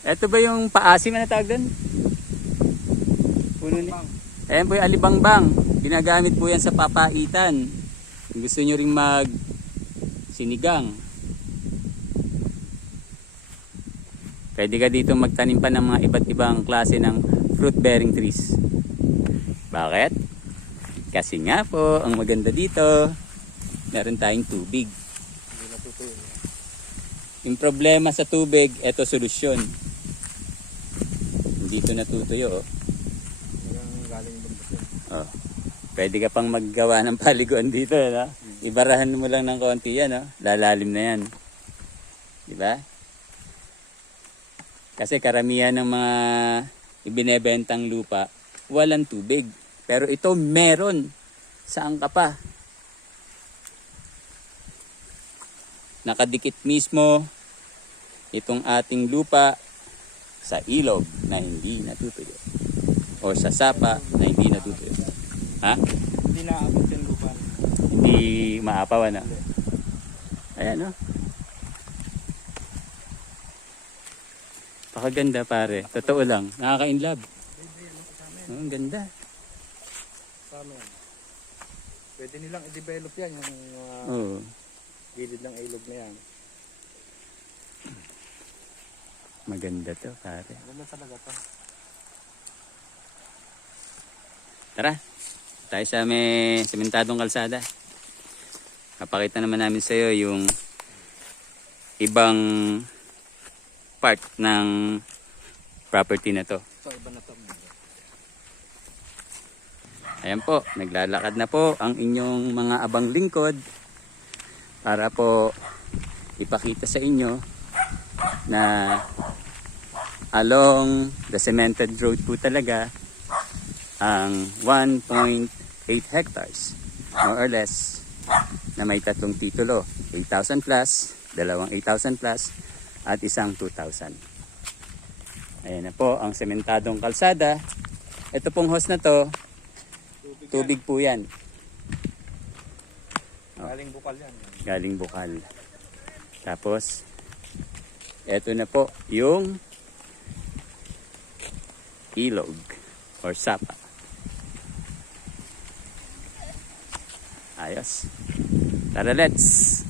Ito ba yung paasim na tawag doon? Puno ni. Ayan po yung alibangbang. Ginagamit po yan sa papaitan. Kung gusto nyo ring mag sinigang. Pwede ka dito magtanim pa ng mga iba't ibang klase ng fruit bearing trees. Bakit? Kasi nga po, ang maganda dito, meron tayong tubig. Hindi natutuyo. Yung problema sa tubig, eto solusyon. Hindi ito natutuyo. Galing bundok yan. Oh. Pwede ka pang maggawa ng paliguan dito. No? Ibarahan mo lang ng konti yan. No? Lalalim na yan. Diba? Kasi karamihan ng mga ibinebentang lupa, walang tubig. Pero ito meron. Saan ka pa? Nakadikit mismo itong ating lupa sa ilog na hindi natutuyo. O sa sapa na hindi natutuyo. Ha? Hindi naabot yung lupa. Hindi maapaw na. Ayan, no? Pakaganda pare. Totoo lang. Nakaka-inlove. Oh, ang ganda. Sama yan. Pwede nilang i-develop yan. Yung Oo. gilid ng ilog na yan. Maganda to pare. Ganda talaga to. Tara. Tayo sa may sementadong kalsada. Kapakita naman namin sa iyo yung ibang part ng property na to. Ito, iba na to. Ayan po, naglalakad na po ang inyong mga abang lingkod para po ipakita sa inyo na along the cemented road po talaga ang 1.8 hectares more or less na may tatlong titulo, 8,000 plus, dalawang 8,000 plus at isang 2,000. Ayan na po ang sementadong kalsada. Ito pong hose na to, tubig po yan. Galing bukal yan. Galing bukal. Tapos, eto na po yung ilog or sapa. Ayos. Tara, let's